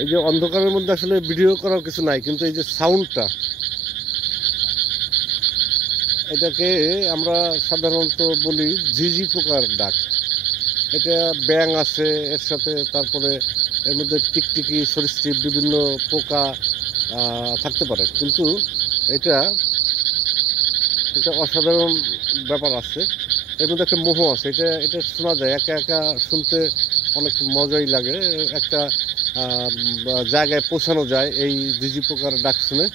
এই যে অন্ধকারের মধ্যে আসলে ভিডিও করার কিছু নাই, কিন্তু এই যে সাউন্ডটা, এটাকে আমরা সাধারণত বলি ঝিঝি পোকার ডাক। এটা ব্যাঙ আছে এর সাথে, তারপরে এর মধ্যে টিকটিকি, সরীসৃপ, বিভিন্ন পোকা থাকতে পারে, কিন্তু এটা একটা অসাধারণ ব্যাপার আছে। এর মধ্যে একটা মোহ আছে, এটা এটা শোনা যায়, একা একা শুনতে অনেক মজাই লাগে। একটা জায়গায় পৌঁছানো যায় এই ঝিঝি পোকার ডাক শুনে।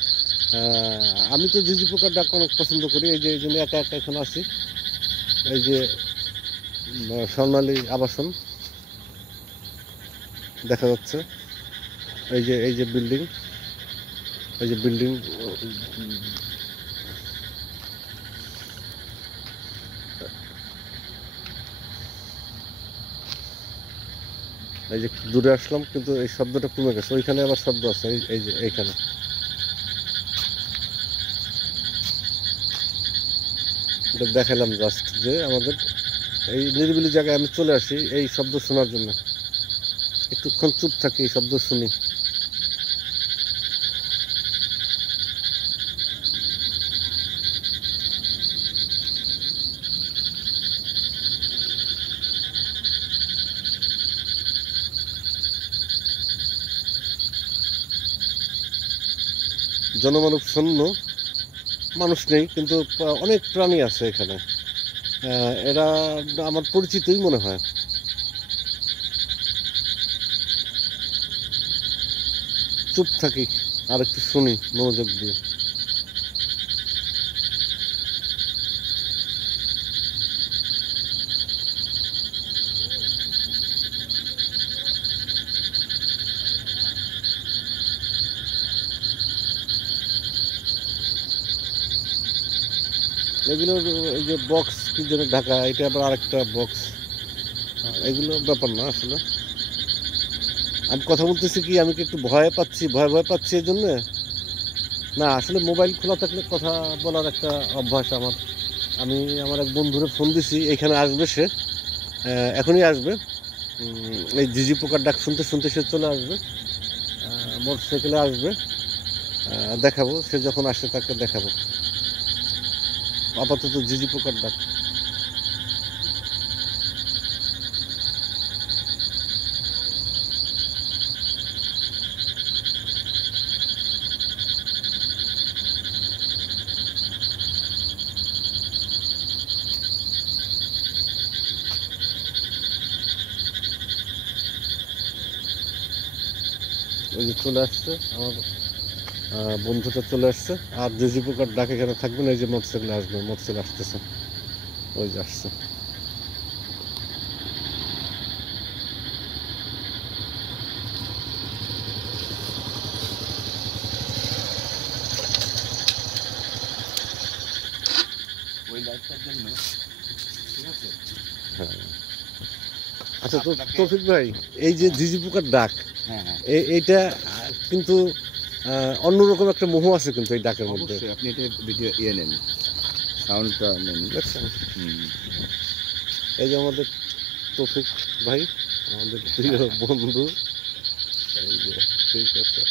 আমি তো ঝিঝি পোকার ডাক অনেক পছন্দ করি, এই যে এই জন্য একা একা এখন আছি। এই যে স্বর্ণালী আবাসন দেখা যাচ্ছে, এই যে বিল্ডিং, এই যে বিল্ডিং, এই যে দূরে আসলাম কিন্তু এই শব্দটা কমে গেছে, ওইখানে আবার শব্দ আছে, এই যে এইখানে। এটা দেখালাম জাস্ট যে আমাদের এই নিরিবিলি জায়গায় আমি চলে আসি এই শব্দ শোনার জন্য, একটুক্ষণ চুপ থাকি, এই শব্দ শুনি। জনমানব শূন্য, মানুষ নেই, কিন্তু অনেক প্রাণী আছে এখানে। এরা আমার পরিচিতই মনে হয়। চুপ থাকি আর একটু শুনি মনোযোগ দিয়ে। এগুলোর এই যে বক্স কি যেন ঢাকা, এটা আবার আরেকটা বক্স, এগুলো ব্যাপার না আসলে। আমি কথা বলতেছি কি, আমি কি একটু ভয় পাচ্ছি, ভয় পাচ্ছি এই জন্য না, আসলে মোবাইল খোলা থাকলে কথা বলার একটা অভ্যাস আমার। আমি আমার এক বন্ধুরে ফোন দিছি, এখানে আসবে সে, এখনই আসবে। এই ঝিঝি পোকার ডাক শুনতে শুনতে সে চলে আসবে, মোটরসাইকেলে আসবে। দেখাবো, সে যখন আসে তাকে দেখাবো। আপাতত ঝিঝি পোকার ডাক। ওই যে চলে আসছে আমার বন্ধুটা, চলে আসছে। আর ঝিঝি পোকার ডাক এখানে থাকবে না, এই যে মোটরসাইকেলে আসবে, মোটরসাইকেল আসতেছে, ওই যে আসছে। ওই লাইটটার জন্য, ঠিক আছে। হ্যাঁ, আচ্ছা তো তৌফিক ভাই, এই যে ঝিঝি পোকার ডাক, হ্যাঁ হ্যাঁ, এইটা কিন্তু অন্যরকম একটা মোহ আছে কিন্তু এই ডাকের মধ্যে। অবশ্যই আপনি এটা ভিডিও নেন, সাউন্ডটা নেন। দেখছেন, হুম। এই যে আমাদের তৌফিক ভাই, আমাদের প্রিয় বন্ধু, এই যে, ঠিক আছে।